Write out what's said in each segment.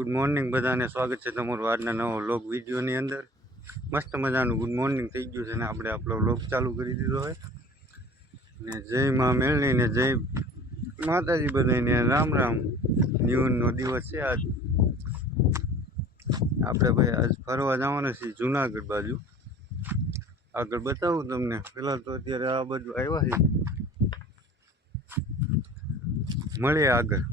Good morning બધાને સ્વાગત છે તમારું આજના નવો વ્લોગ વિડીયોની અંદર। મસ્ત મજાનું ગુડ મોર્નિંગ થઈ ગયું છે ને આપણે આપણો વ્લોગ ચાલુ કરી દીધો હોય ને જય માં મેલની ને જય માતાજી બધાને રામ રામ। ન્યૂનો દિવસ છે આજ। આપણે ભાઈ આજ ફરવા જવાના છીએ જુનાગઢ બાજુ। આગળ બતાવું તમને। ફિલહાલ તો અત્યારે આ બાજુ આવ્યા છીએ, મળીએ આગળ।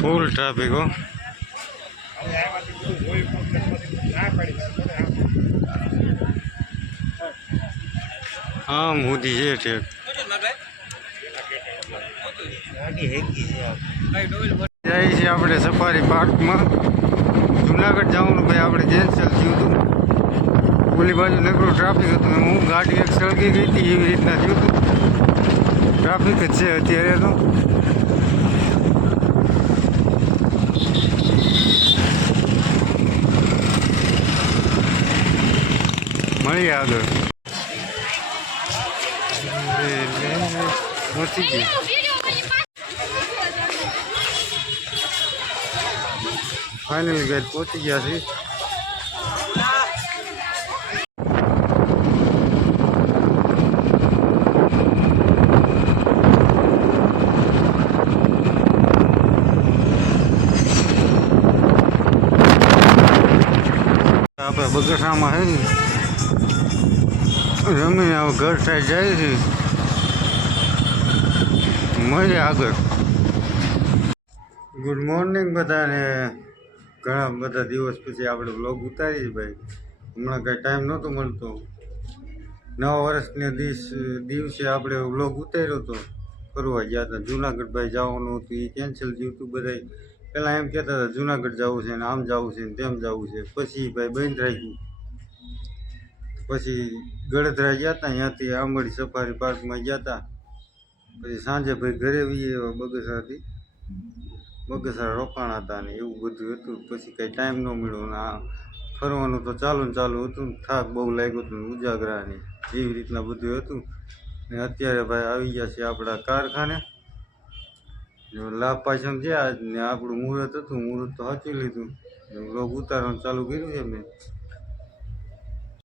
फूल ट्राफिक हो हाँ मोदी है ठीक जाए આપણે સફારી પાર્કમાં જુનાગઢ જવાનું ભાઈ આપણે કેન્સલ થયું હતું। ઓલી બાજુ નકરું ટ્રાફિક હતું, હું ગાડી એક સળગી ગઈ હતી એવી રીતના થયું હતું। ટ્રાફિક જ છે અત્યારે તો। મળીએ આગળ। પહોંચી ગઈ ફાઇનલી ગાઈડ પહોંચી ગયા છે। આપણે બગસરામાં છે ને જમીને હવે ઘર સાઈડ જાય છે, મળીએ આગળ। ગુડ મોર્નિંગ બધાને। ઘણા બધા દિવસ પછી આપણે વ્લોગ ઉતારીએ ભાઈ। હમણાં કાંઈ ટાઈમ નહોતો મળતો। નવા વર્ષને દિવસે આપણે વ્લોગ ઉતાર્યો હતો। ફરવા ગયા હતા જુનાગઢ ભાઈ જવાનું હતું, એ કેન્સલ થયું હતું। બધા પહેલાં એમ કહેતા હતા જુનાગઢ જવું છે ને આમ જવું છે ને તેમ જવું છે, પછી ભાઈ બંધ રાખ્યું। પછી ગળધરા ગયા હતા, ત્યાંથી આંબળી સફારી પાર્કમાં ગયા હતા। પછી સાંજે ભાઈ ઘરે આવીએ બગસરાથી, બગસરા રોકાણા હતા ને એવું બધું હતું। પછી કંઈ ટાઈમ ન મળ્યો ને આ ફરવાનું તો ચાલુ ને ચાલુ હતું ને થાક બહુ લાગ્યો હતો ને ઉજાગરાની એવી રીતના બધું હતું ને અત્યારે ભાઈ આવી ગયા છે આપણા કારખાને। લાભ પાછળ છે આજ ને આપણું મુહૂર્ત હતું, મુહૂર્ત તો સાચી લીધું, વ્લોગ ઉતારવાનું ચાલુ કર્યું છે મેં।